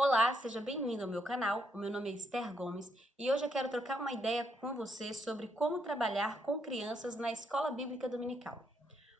Olá, seja bem-vindo ao meu canal. O meu nome é Esther Gomes e hoje eu quero trocar uma ideia com você sobre como trabalhar com crianças na Escola Bíblica Dominical.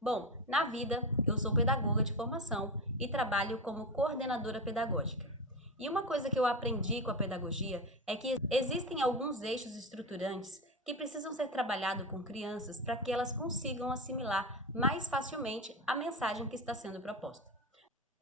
Bom, na vida eu sou pedagoga de formação e trabalho como coordenadora pedagógica. E uma coisa que eu aprendi com a pedagogia é que existem alguns eixos estruturantes que precisam ser trabalhados com crianças para que elas consigam assimilar mais facilmente a mensagem que está sendo proposta.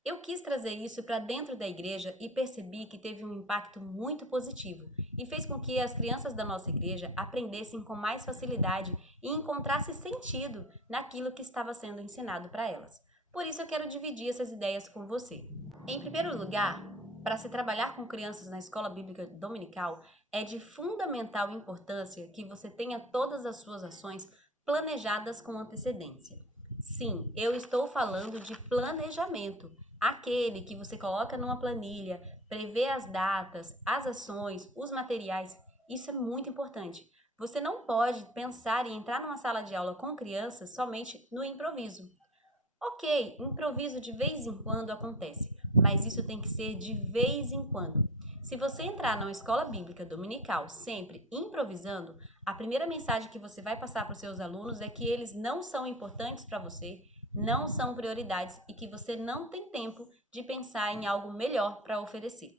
Eu quis trazer isso para dentro da igreja e percebi que teve um impacto muito positivo e fez com que as crianças da nossa igreja aprendessem com mais facilidade e encontrassem sentido naquilo que estava sendo ensinado para elas. Por isso eu quero dividir essas ideias com você. Em primeiro lugar, para se trabalhar com crianças na escola bíblica dominical, é de fundamental importância que você tenha todas as suas ações planejadas com antecedência. Sim, eu estou falando de planejamento, aquele que você coloca numa planilha, prevê as datas, as ações, os materiais. Isso é muito importante. Você não pode pensar em entrar numa sala de aula com crianças somente no improviso. Ok, improviso de vez em quando acontece, mas isso tem que ser de vez em quando. Se você entrar numa escola bíblica dominical sempre improvisando, a primeira mensagem que você vai passar para os seus alunos é que eles não são importantes para você, não são prioridades e que você não tem tempo de pensar em algo melhor para oferecer.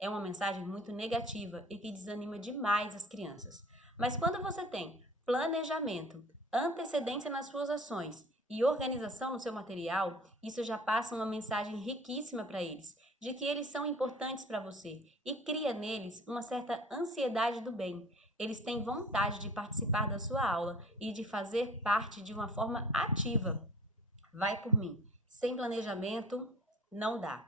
É uma mensagem muito negativa e que desanima demais as crianças. Mas quando você tem planejamento, antecedência nas suas ações e organização no seu material, isso já passa uma mensagem riquíssima para eles, de que eles são importantes para você e cria neles uma certa ansiedade do bem. Eles têm vontade de participar da sua aula e de fazer parte de uma forma ativa. Vai por mim. Sem planejamento, não dá.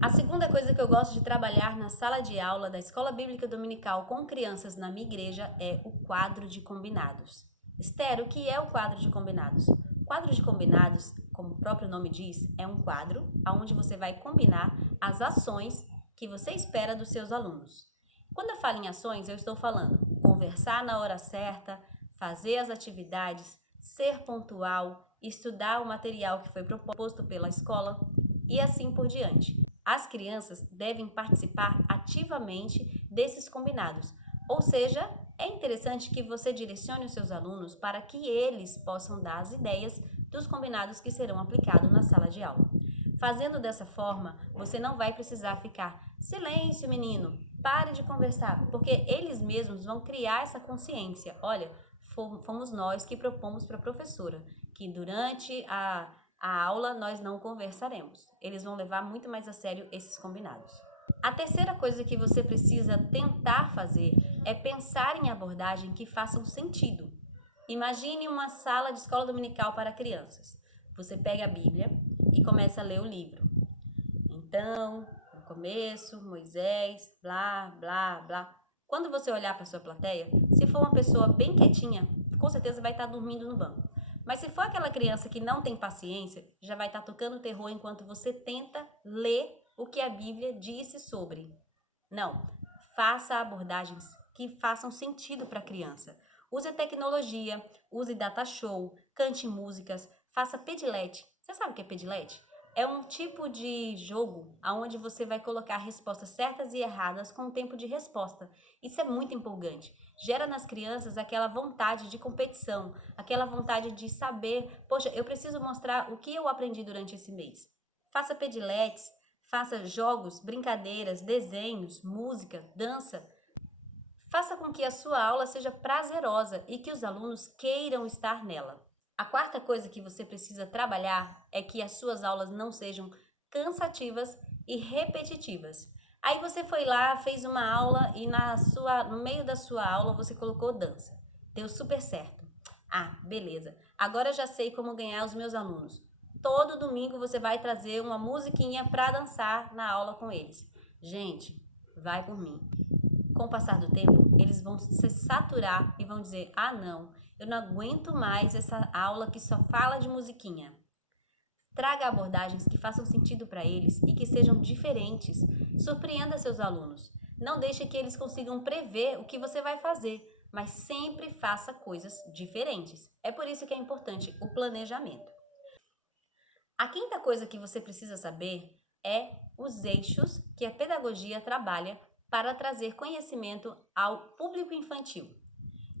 A segunda coisa que eu gosto de trabalhar na sala de aula da Escola Bíblica Dominical com crianças na minha igreja é o quadro de combinados. Esther, o que é o quadro de combinados? O quadro de combinados, como o próprio nome diz, é um quadro onde você vai combinar as ações que você espera dos seus alunos. Quando eu falo em ações, eu estou falando conversar na hora certa, fazer as atividades, ser pontual, estudar o material que foi proposto pela escola e assim por diante. As crianças devem participar ativamente desses combinados, ou seja, é interessante que você direcione os seus alunos para que eles possam dar as ideias dos combinados que serão aplicados na sala de aula. Fazendo dessa forma, você não vai precisar ficar silêncio, menino, pare de conversar, porque eles mesmos vão criar essa consciência. Olha, fomos nós que propomos para a professora que durante a aula nós não conversaremos. Eles vão levar muito mais a sério esses combinados. A terceira coisa que você precisa tentar fazer é pensar em abordagem que façam sentido. Imagine uma sala de escola dominical para crianças. Você pega a Bíblia e começa a ler o livro. Então, no começo, Moisés, blá, blá, blá. Quando você olhar para sua plateia, se for uma pessoa bem quietinha, com certeza vai estar dormindo no banco. Mas se for aquela criança que não tem paciência, já vai estar tocando terror enquanto você tenta ler o que a Bíblia disse sobre. Não, faça abordagens que façam sentido para a criança. Use tecnologia, use data show, cante músicas, faça pedilete. Você sabe o que é pedilete? É um tipo de jogo onde você vai colocar respostas certas e erradas com o tempo de resposta. Isso é muito empolgante. Gera nas crianças aquela vontade de competição, aquela vontade de saber, poxa, eu preciso mostrar o que eu aprendi durante esse mês. Faça pediletes, faça jogos, brincadeiras, desenhos, música, dança. Faça com que a sua aula seja prazerosa e que os alunos queiram estar nela. A quarta coisa que você precisa trabalhar é que as suas aulas não sejam cansativas e repetitivas. Aí você foi lá, fez uma aula e no meio da sua aula você colocou dança. Deu super certo. Ah, beleza. Agora eu já sei como ganhar os meus alunos. Todo domingo você vai trazer uma musiquinha para dançar na aula com eles. Gente, vai por mim. Com o passar do tempo, eles vão se saturar e vão dizer: ah, não, eu não aguento mais essa aula que só fala de musiquinha. Traga abordagens que façam sentido para eles e que sejam diferentes. Surpreenda seus alunos. Não deixe que eles consigam prever o que você vai fazer, mas sempre faça coisas diferentes. É por isso que é importante o planejamento. A quinta coisa que você precisa saber é os eixos que a pedagogia trabalha para trazer conhecimento ao público infantil.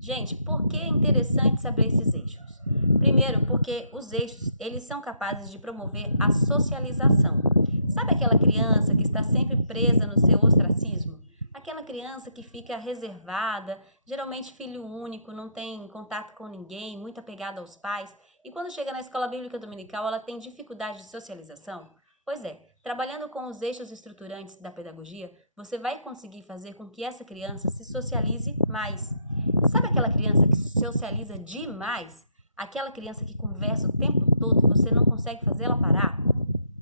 Gente, por que é interessante saber esses eixos? Primeiro, porque os eixos, eles são capazes de promover a socialização. Sabe aquela criança que está sempre presa no seu ostracismo? Aquela criança que fica reservada, geralmente filho único, não tem contato com ninguém, muito apegada aos pais, e quando chega na escola bíblica dominical, ela tem dificuldade de socialização? Pois é, trabalhando com os eixos estruturantes da pedagogia, você vai conseguir fazer com que essa criança se socialize mais. Sabe aquela criança que se socializa demais? Aquela criança que conversa o tempo todo e você não consegue fazer ela parar?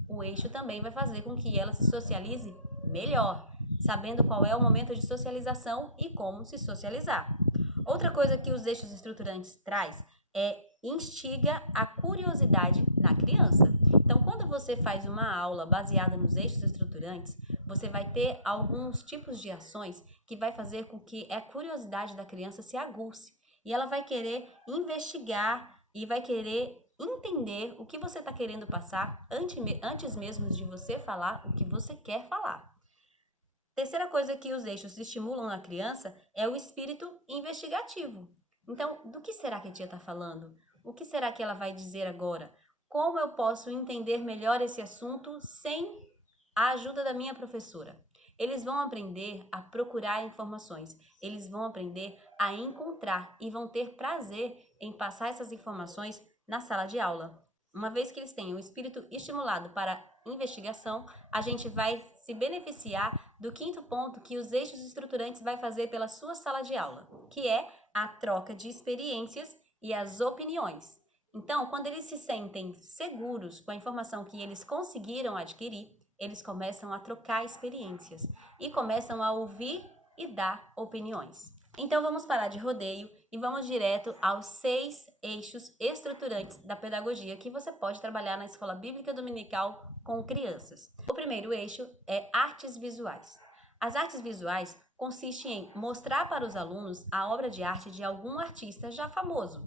O eixo também vai fazer com que ela se socialize melhor, sabendo qual é o momento de socialização e como se socializar. Outra coisa que os eixos estruturantes traz é instiga a curiosidade na criança. Então, quando você faz uma aula baseada nos eixos estruturantes, você vai ter alguns tipos de ações que vai fazer com que a curiosidade da criança se aguce. E ela vai querer investigar e vai querer entender o que você está querendo passar antes mesmo de você falar o que você quer falar. Terceira coisa que os eixos estimulam na criança é o espírito investigativo. Então, do que será que a tia está falando? O que será que ela vai dizer agora? Como eu posso entender melhor esse assunto sem a ajuda da minha professora? Eles vão aprender a procurar informações, eles vão aprender a encontrar e vão ter prazer em passar essas informações na sala de aula. Uma vez que eles tenham o espírito estimulado para investigação, a gente vai se beneficiar do quinto ponto que os eixos estruturantes vai fazer pela sua sala de aula, que é a troca de experiências e as opiniões. Então, quando eles se sentem seguros com a informação que eles conseguiram adquirir, eles começam a trocar experiências e começam a ouvir e dar opiniões. Então, vamos parar de rodeio e vamos direto aos 6 eixos estruturantes da pedagogia que você pode trabalhar na Escola Bíblica Dominical com crianças. O primeiro eixo é artes visuais. As artes visuais consistem em mostrar para os alunos a obra de arte de algum artista já famoso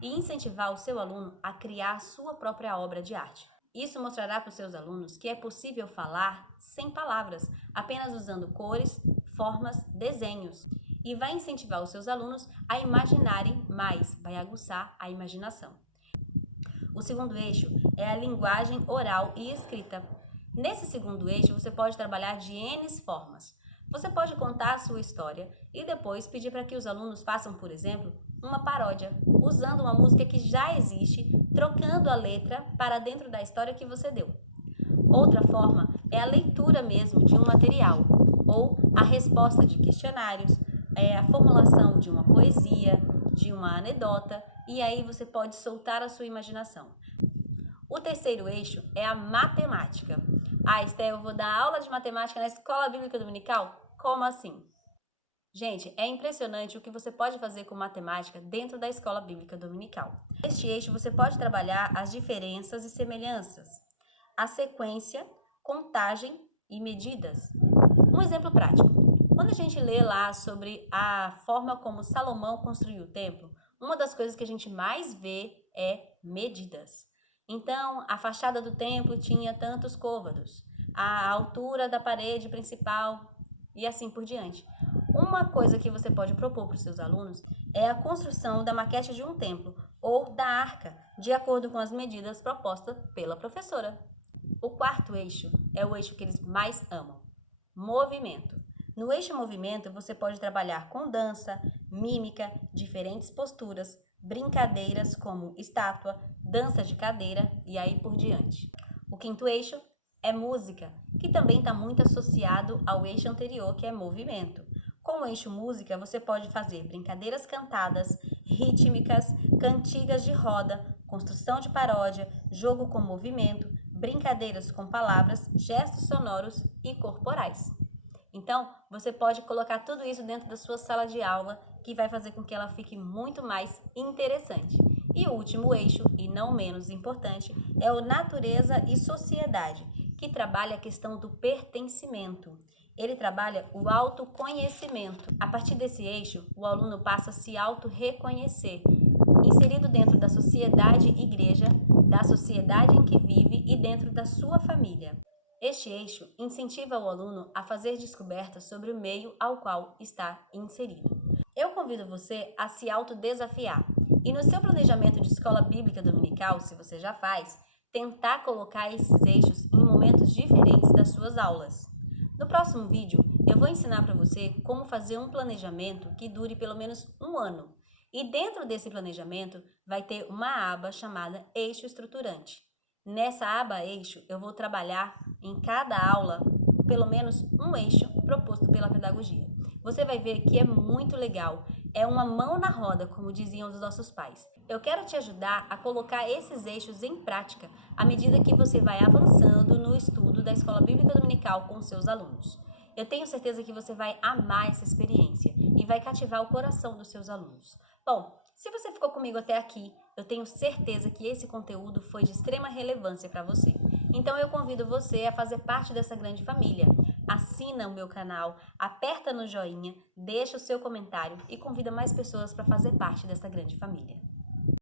e incentivar o seu aluno a criar sua própria obra de arte. Isso mostrará para os seus alunos que é possível falar sem palavras, apenas usando cores, formas, desenhos. E vai incentivar os seus alunos a imaginarem mais, vai aguçar a imaginação. O segundo eixo é a linguagem oral e escrita. Nesse segundo eixo, você pode trabalhar de N formas. Você pode contar a sua história e depois pedir para que os alunos façam, por exemplo, uma paródia, usando uma música que já existe, trocando a letra para dentro da história que você deu. Outra forma é a leitura mesmo de um material, ou a resposta de questionários, a formulação de uma poesia, de uma anedota, e aí você pode soltar a sua imaginação. O terceiro eixo é a matemática. Ah, Esté, eu vou dar aula de matemática na Escola Bíblica Dominical? Como assim? Gente, é impressionante o que você pode fazer com matemática dentro da Escola Bíblica Dominical. Neste eixo você pode trabalhar as diferenças e semelhanças, a sequência, contagem e medidas. Um exemplo prático. Quando a gente lê lá sobre a forma como Salomão construiu o templo, uma das coisas que a gente mais vê é medidas. Então, a fachada do templo tinha tantos côvados, a altura da parede principal e assim por diante. Uma coisa que você pode propor para os seus alunos é a construção da maquete de um templo ou da arca, de acordo com as medidas propostas pela professora. O quarto eixo é o eixo que eles mais amam: movimento. No eixo movimento, você pode trabalhar com dança, mímica, diferentes posturas, brincadeiras como estátua, dança de cadeira e aí por diante. O quinto eixo é música, que também está muito associado ao eixo anterior, que é movimento. Com o eixo música, você pode fazer brincadeiras cantadas, rítmicas, cantigas de roda, construção de paródia, jogo com movimento, brincadeiras com palavras, gestos sonoros e corporais. Então, você pode colocar tudo isso dentro da sua sala de aula, que vai fazer com que ela fique muito mais interessante. E o último eixo, e não menos importante, é o natureza e sociedade, que trabalha a questão do pertencimento. Ele trabalha o autoconhecimento. A partir desse eixo, o aluno passa a se auto-reconhecer, inserido dentro da sociedade igreja, da sociedade em que vive e dentro da sua família. Este eixo incentiva o aluno a fazer descobertas sobre o meio ao qual está inserido. Eu convido você a se autodesafiar e no seu planejamento de escola bíblica dominical, se você já faz, tentar colocar esses eixos em momentos diferentes das suas aulas. No próximo vídeo, eu vou ensinar para você como fazer um planejamento que dure pelo menos um ano. E dentro desse planejamento vai ter uma aba chamada Eixo Estruturante. Nessa aba Eixo, eu vou trabalhar em cada aula pelo menos um eixo proposto pela pedagogia. Você vai ver que é muito legal, é uma mão na roda, como diziam os nossos pais. Eu quero te ajudar a colocar esses eixos em prática à medida que você vai avançando no estudo da Escola Bíblica Dominical com seus alunos. Eu tenho certeza que você vai amar essa experiência e vai cativar o coração dos seus alunos. Bom, se você ficou comigo até aqui, eu tenho certeza que esse conteúdo foi de extrema relevância para você. Então eu convido você a fazer parte dessa grande família. Assina o meu canal, aperta no joinha, deixa o seu comentário e convida mais pessoas para fazer parte dessa grande família.